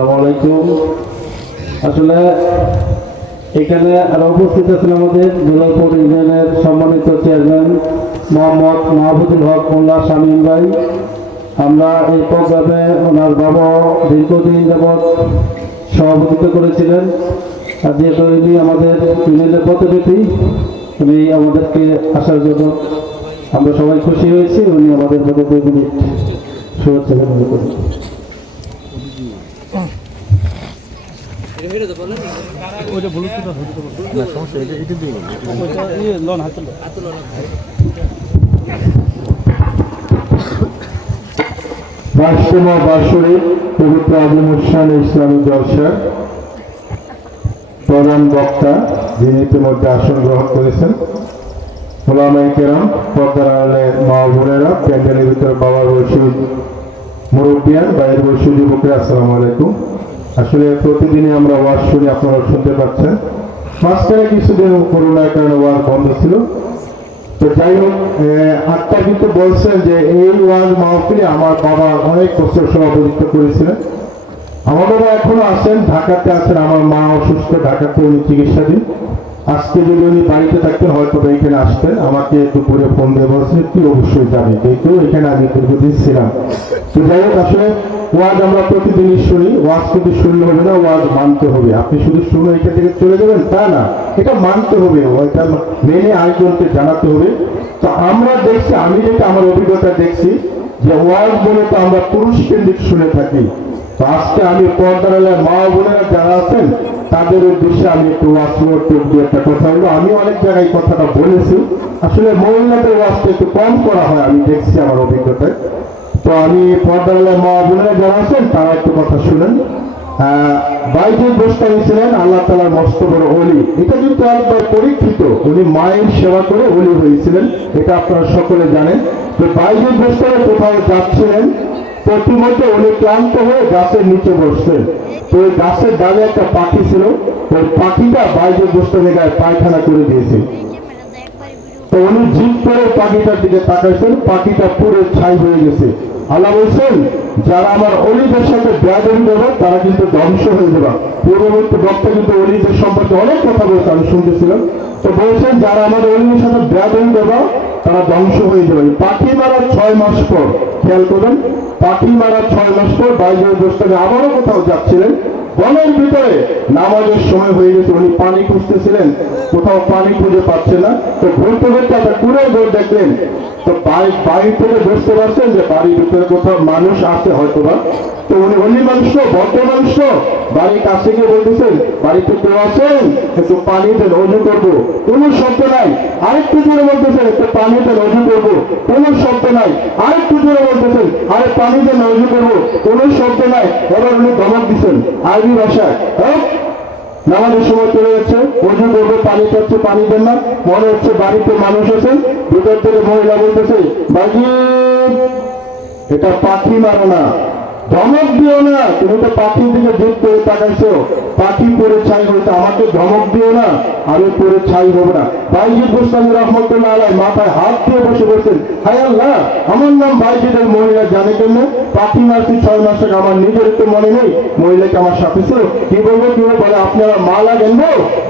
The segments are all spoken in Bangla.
আসসালামু আসলে এখানে আরও উপস্থিত আছেন আমাদের দুলালপুর ইউনিয়নের সম্মানিত চেয়ারম্যান মোহাম্মদ মাহবুদুল হক মোল্লা শামীম ভাই। আমরা এই প্রোগ্রামে ওনার বাবা দীর্ঘদিন যাবৎ সভাপতিত্ব করেছিলেন। আর যেহেতু ইনি আমাদের ইউনিয়নের প্রতিনিধি, উনি আমাদেরকে আসার জন্য আমরা সবাই খুশি হয়েছি। উনি আমাদের মধ্যে দুই মিনিট শুভেচ্ছা জ্ঞাপন করেন প্রধান বক্তা যিনি ইতিমধ্যে আসন গ্রহণ করেছেন ওলামাই কেরাম পর্দার আড়ালের মা বোনেরা প্যান্ডেলের ভিতরে বাবার বয়সী মুরব্বিয়ান বাইরের বয়সী যুবকের আসসালামু আলাইকুম। আসলে প্রতিদিনই আমরা ওয়াজ শুনি, আপনারা শুনতে পাচ্ছেন। মাঝখানে কিছুদিন করোনার কারণে ওয়াজ বন্ধ ছিল। তো যাই হোক আত্মা কিন্তু বলছেন যে এই ওয়াজ মাহফিলে আমার বাবা অনেক বছর সভাপতিত্ব করেছিলেন। আমার বাবা এখনও আছেন, ঢাকাতে আছেন, আমার মা অসুস্থ ঢাকাতে উনি চিকিৎসাধীন। আজকে যদি উনি বাড়িতে থাকতেন, হয়তো এখানে আসতেন। আমাকে দুপুরে ফোন দিয়ে বলছেন তুই অবশ্যই যাবি কিন্তু এখানে আমি দীর্ঘদিন ছিলাম। তো যাই হোক, আসলে ওয়াজ আমরা প্রতিদিনই শুনি, ওয়াজ কিন্তু শুনলে হবে না, ওয়াজ মানতে হবে। আপনি শুধু শুনে এখান থেকে চলে যাবেন? তা না, এটা মানতে হবে ওইটা মেনে আয়োজনকে জানাতে হবে। তো আমরা দেখছি, আমি যেটা আমার অভিজ্ঞতা দেখছি, যে ওয়াজ বলে তো আমরা পুরুষ কেন্দ্রিক শুনে থাকি। আজকে আমি পর্দার এলাকায় মা বোনেরা যারা আছেন, তাদের উদ্দেশ্যে আমি একটু ওয়াজ করতে দিয়ে একটা কথা বলব। আমি অনেক জায়গায় কথাটা বলেছি। আসলে মহিলাদের ওয়াজটা একটু কম করা হয়, আমি দেখছি আমার অভিজ্ঞতায়। তো আমি পর্দার এলাকায় মা বোনেরা যারা আছেন, তারা একটু কথা শুনেন। বাইজুল বোস্তানি ছিলেন আল্লাহ তালার মস্ত বড় অলি এটা কিন্তু একবার পরীক্ষিত। উনি মায়ের সেবা করে অলি হয়েছিলেন, এটা আপনারা সকলে জানেন। তো বাইজুল বোস্তানে কোথাও যাচ্ছিলেন প্রতিমধ্যে উনি ক্লান্ত হয়ে গাছের নিচে বসছেন তো ওই গাছের ডালে একটা পাখি ছিল। ওই পাখিটা বাইজুল বোস্তানের গায়ে পায়খানা করে দিয়েছে। তো উনি জিপ করে পাখিটার দিকে তাকাইছেন। পাখিটা পুরো ছাই হয়ে গেছে। আল্লাহ বলছেন, যারা আমার অলিদের সাথে ব্যাধন দেবে তারা কিন্তু ধ্বংস হয়ে যাবে। পূর্ববর্তী বক্তা কিন্তু অলিদের সম্পর্কে অনেক কথা বলছে, আমি শুনতেছিলাম। তো বলছেন, যারা আমাদের অলিদের সাথে ব্যাধন দেবে তারা ধ্বংস হয়ে যাবে। পাখি মারার ছয় মাস পর খেয়াল করবেন। পাখি মারা ছয় মাস পর দোস্তানে আবারও কোথাও যাচ্ছিলেন। বনের ভিতরে নামাজের সময় হয়ে গেছে, উনি পানি খুঁজতেছিলেন। কোথাও পানি খুঁজে পাচ্ছে না। তো ঘুরতে ঘুরতে একটা কুড়ে ঘর দেখলেন। তো বাড়ি বাড়ি থেকে বুঝতে পারছেন যে বাড়ির ভিতরে কোথাও মানুষ আছে হয়তো বা তো উনি অন্য মানুষ তো ভদ্র মানুষ। বাড়ির কাছে গিয়ে বলতেছেন, বাড়িতে কেউ আছেন? একটু পানি দেন, অজু করব। কোনো শব্দ নাই। আরেকটু জোরে বলতেছেন, একটু পানি দেন, অজু করব। কোনো শব্দ নাই। আরেকটু জোরে বলতেছেন, আরে পানি দেন, অজু করব। কোনো শব্দ নাই। এবার উনি ধমক দিচ্ছেন আরবি ভাষায় হ্যাঁ? নামাজের সময় চলে যাচ্ছে, অজু করবে, পানি পাচ্ছে পানি দেন না। মনে হচ্ছে বাড়িতে মানুষ আছে, ভিতর থেকে মহিলা বলতেছে বাজি এটা পাখি মারো না। ধমক দিও না। তুমি তো পাখির দিকে জোর করে তাকাইছো। পাখি পরে ছাই হয়েছে আমাকে ধমক দিও না। আমি পরে ছাই হব না। বাইজিদ গোস্বামী রহমতুল্লাহ মাথায় হাত দিয়ে বসে বলছেন হায় আল্লাহ, আমার নাম বাইজিদের মহিলা, জানে কেন পাখি মারছি ছয় মাস আগে আমার নিজের তো মনে নেই। মহিলাকে আমার সাথে ছিল। কি বলব, কি বলে, আপনারা মা লাগেন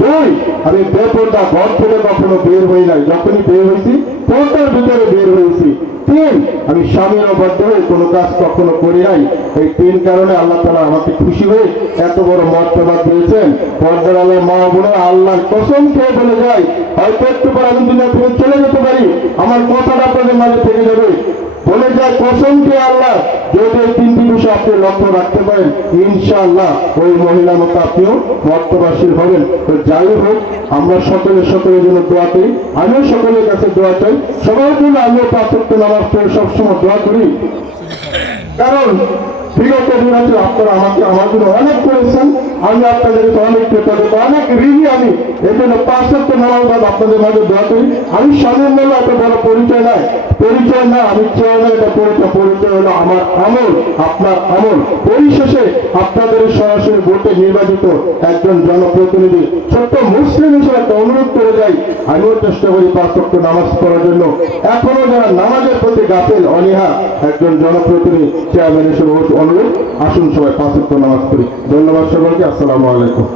দুই, আমি বেপর্দা ঘর থেকে কখনো বের হই নাই। যখনই বের হয়েছি পর্দার ভিতরে বের হয়েছি তিন, আমি স্বামীর অবাধ্য হয়ে কোনো কাজ কখনো করি নাই। এই তিন কারণে আল্লাহ তালা আমাকে খুশি হয়ে এত বড় মর্তবা দিয়েছেন। পর্দার আল্লাহ মা বোনের আল্লাহর কসম খেয়ে বলে যায়, হয়তো একটু পর আমি দুনিয়া থেকে চলে যেতে পারি। আমার কথাটা আপনাদের মাঝে থেকে যাবে। বলে যায়, কসম খেয়ে আল্লাহ, যদি তিনটি বিষয় আপনি লক্ষ্য রাখতে পারেন, ইনশাআল্লাহ ওই মহিলা মতো আপনিও মর্তবাসীর হবেন। তো যাই হোক, আমরা সকলে সকলের জন্য দোয়া করি। আমিও সকলের কাছে দোয়া চাই। সবার জন্য আমিও পাঁচত্ব নামাজ পড়ে সবসময় দোয়া করি। কারণ বিগত দিন আছে আপনারা আমাকে আমার জন্য অনেক করেছেন। আমি আপনাদের কাছে অনেক কৃতজ্ঞ অনেক ঋণী আমি এই জন্য পাঁচ সপ্তাহ নামাজ আপনাদের মাঝে দোয়া করি। আমি স্বামীর বলে এত বড় পরিচয় নাই। পরিচয় না আমি চেয়ারম্যান এটা পরিচয় পরিচয় হলো আমার আমল, আপনার আমল। পরিশেষে আপনাদের সরাসরি ভোটে নির্বাচিত একজন জনপ্রতিনিধি, ছোট্ট মুসলিম হিসেবে একটা অনুরোধ করে যাই। আমিও চেষ্টা করি পাঁচ সপ্তাহ নামাজ পড়ার জন্য। এখনও যারা নামাজের প্রতি গাফেল, অনীহা, একজন জনপ্রতিনিধি চেয়ারম্যান হিসেবে অনুরোধ। আসুন সবাই পাঁচ সপ্তাহ নামাজ পড়ি। ধন্যবাদ সকলকে, আসসালামু আলাইকুম।